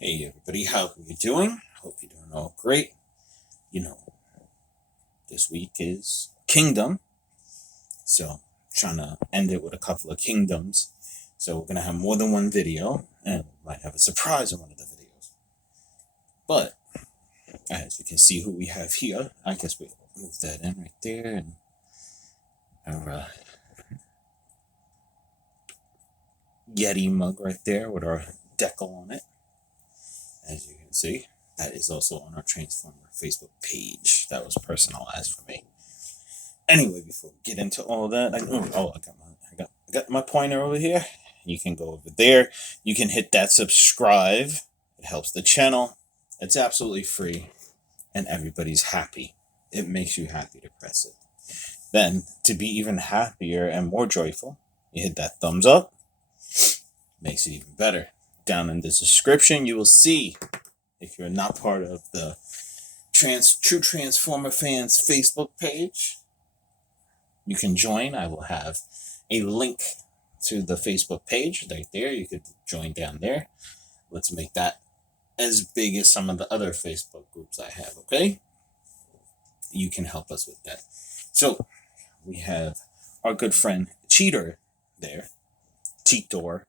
Hey everybody, how are you doing? Hope you're doing all great. You know, this week is Kingdom, so trying to end it with a couple of kingdoms. So we're gonna have more than one video, and we might have a surprise in one of the videos. But as you can see, who we have here, I guess we move that in right there, and our Yeti mug right there with our decal on it. As you can see, that is also on our Transformer Facebook page. That was personalized for me. Anyway, before we get into all that, I got my pointer over here. You can go over there. You can hit that subscribe. It helps the channel. It's absolutely free, and everybody's happy. It makes you happy to press it. Then, to be even happier and more joyful, you hit that thumbs up. Makes it even better. Down in the description, you will see, if you're not part of the True Transformer Fans Facebook page, you can join. I will have a link to the Facebook page right there. You could join down there. Let's make that as big as some of the other Facebook groups I have, okay? You can help us with that. So, we have our good friend Cheetor there. Cheetor,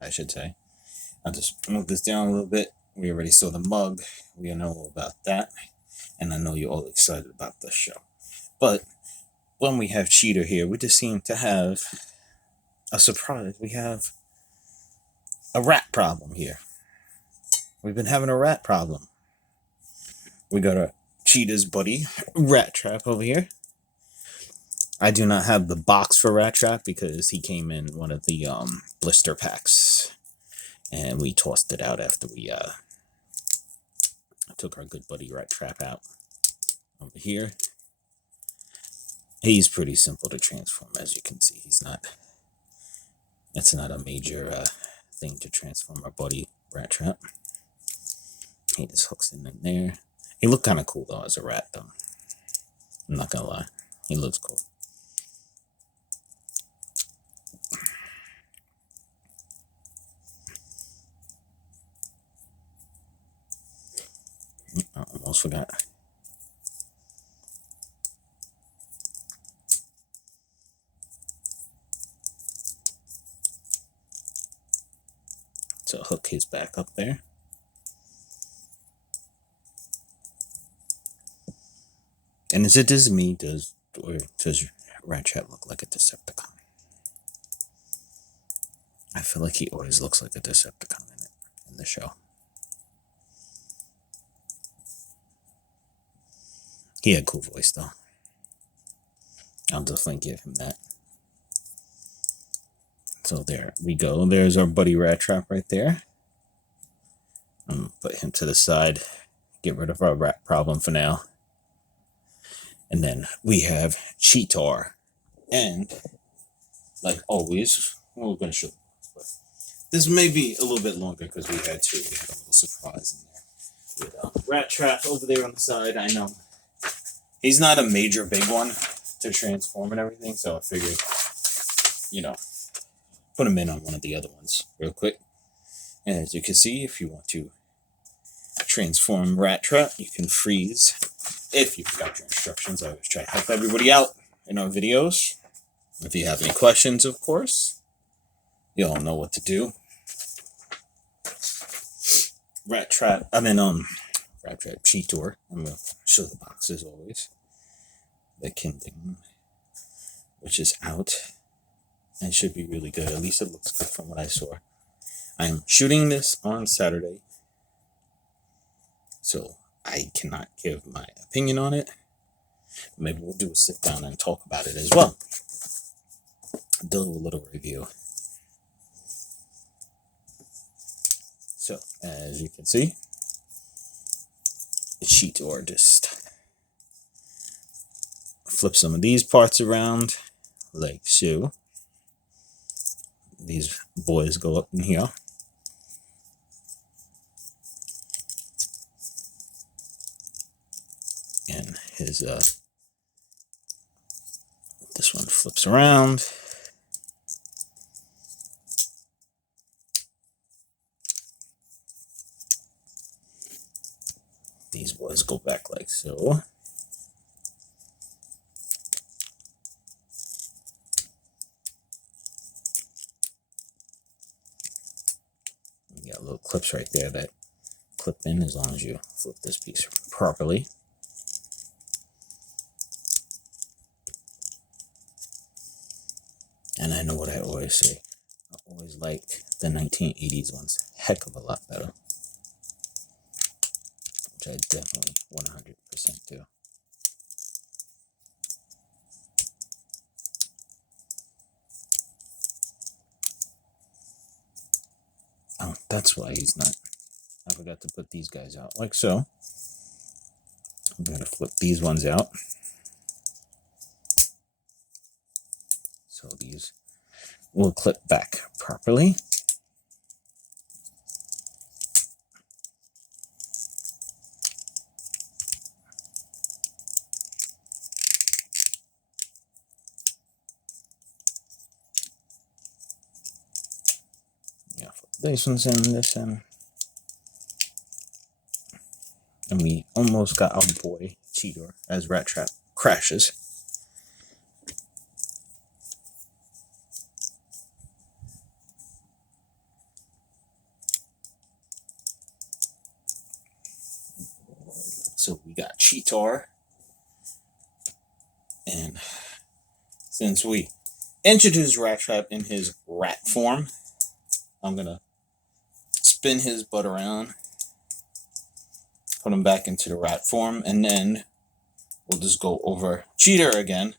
I should say. I'll just move this down a little bit. We already saw the mug. We know about that. And I know you're all excited about the show. But when we have Cheetor here, we just seem to have a surprise. We have a rat problem here. We've been having a rat problem. We got a Cheetah's buddy, Ratchet, over here. I do not have the box for Ratchet because he came in one of the blister packs. And we tossed it out after we took our good buddy Ratchet out. Over here, he's pretty simple to transform, as you can see. It's not a major thing to transform our buddy Ratchet. He just hooks in there. He looked kind of cool though as a rat though. I'm not gonna lie. He looks cool. I almost forgot. So hook his back up there. And is it just me, or does Ratchet look like a Decepticon? I feel like he always looks like a Decepticon in the show. He had a cool voice though. I'll definitely give him that. So there we go. There's our buddy Ratchet right there. I'm gonna put him to the side. Get rid of our rat problem for now. And then we have cheetor. And like always, we're going to show this, but this may be a little bit longer because we had a little surprise in there. With rat trap over there on the side. I know he's not a major big one to transform and everything, so I figured, put him in on one of the other ones real quick. And as you can see, if you want to transform Ratchet, you can freeze. If you forgot your instructions, I always try to help everybody out in our videos. If you have any questions, of course, you all know what to do. Ratchet cheetor. I'm going to show the box as always. The Kingdom, which is out and should be really good. At least it looks good from what I saw. I'm shooting this on Saturday, so I cannot give my opinion on it. Maybe we'll do a sit down and talk about it as well. Do a little review. So, as you can see, the cheetor just flip some of these parts around, like so. These boys go up in here. And his this one flips around. These boys go back like so. You got little clips right there that clip in as long as you flip this piece properly. And I know what I always say. I always liked the 1980s ones heck of a lot better. Which I definitely 100% do. Oh, that's why he's not. I forgot to put these guys out like so. I'm going to flip these ones out. So these will clip back properly. Yeah, flip this one's in, this in. And we almost got our boy Cheetor as Ratchet crashes. So we got cheetor. And since we introduced Ratchet in his rat form, I'm going to spin his butt around, put him back into the rat form, and then we'll just go over cheetor again.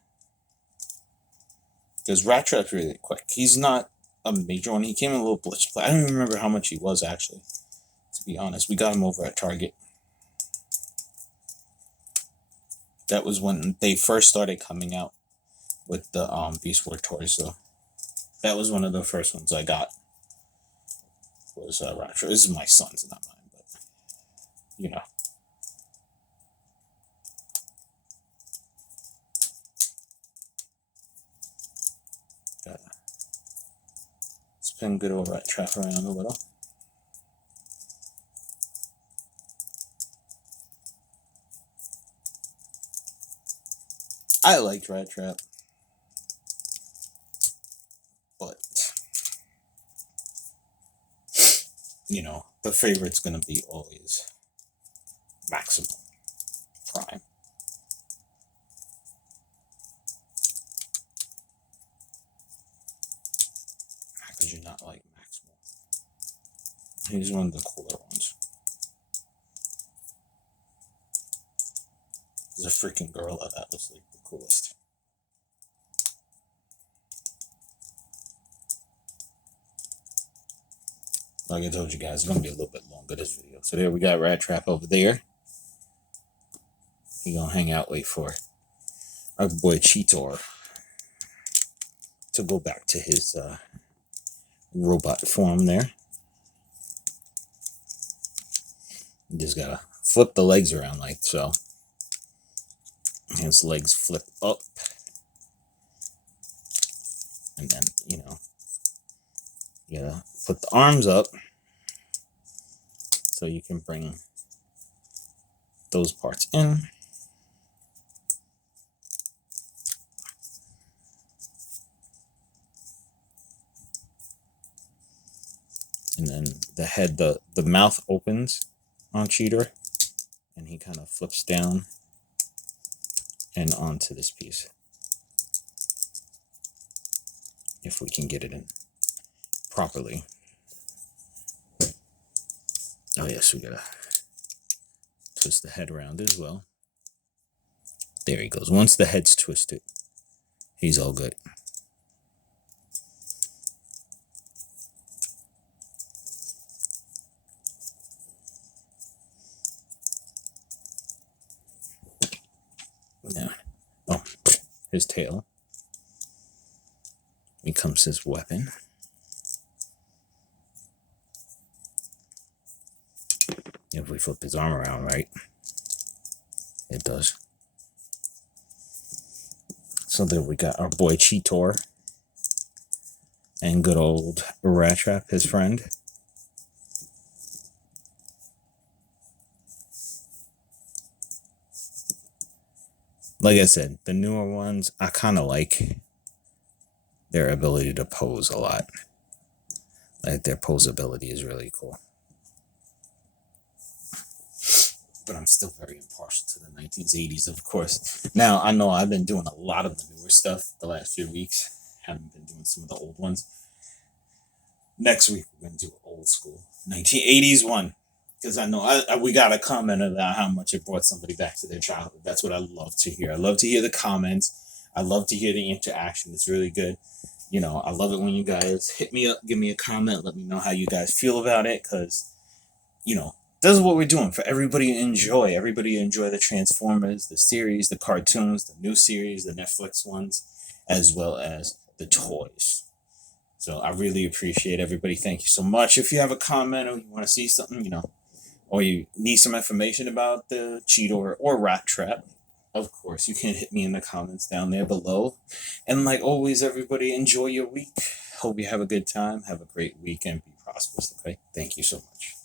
Because Ratchet's really quick. He's not a major one. He came in a little blitz play. I don't even remember how much he was, actually, to be honest. We got him over at Target. That was when they first started coming out with the Beast Wars toys. So that was one of the first ones I got. Was Ratchet. This is my son's, not mine, but you know. Spin good old Ratchet around a little. I liked Ratchet, but you know, the favorite's gonna be always Maximum Prime. How could you not like Maximum? He's one of the cooler ones. There's a freaking gorilla that was like the coolest. Like I told you guys, it's going to be a little bit longer, this video. So there we got Ratchet over there. He going to hang out, wait for our boy Cheetor to go back to his robot form there. You just got to flip the legs around like so. His legs flip up. And then, you know, you gotta put the arms up so you can bring those parts in. And then the head, the mouth opens on Cheetor, and he kind of flips down and onto this piece. If we can get it in properly. Oh yes, we gotta twist the head around as well. There he goes. Once the head's twisted, he's all good. Now, oh, his tail becomes his weapon. If we flip his arm around right, it does. So there we got our boy Cheetor and good old Ratchet, his friend. Like I said, the newer ones, I kind of like their ability to pose a lot. Like their posability is really cool. But I'm still very impartial to the 1980s, of course. Now, I know I've been doing a lot of the newer stuff the last few weeks. Haven't been doing some of the old ones. Next week, we're going to do an old school 1980s one. Because I know we got a comment about how much it brought somebody back to their childhood. That's what I love to hear. I love to hear the comments. I love to hear the interaction. It's really good. I love it when you guys hit me up, give me a comment, let me know how you guys feel about it. Because, this is what we're doing for everybody to enjoy. Everybody to enjoy the Transformers, the series, the cartoons, the new series, the Netflix ones, as well as the toys. So I really appreciate everybody. Thank you so much. If you have a comment or you want to see something, or you need some information about the cheetor or Ratchet, of course, you can hit me in the comments down there below. And like always, everybody, enjoy your week. Hope you have a good time. Have a great weekend. Be prosperous. Okay. Thank you so much.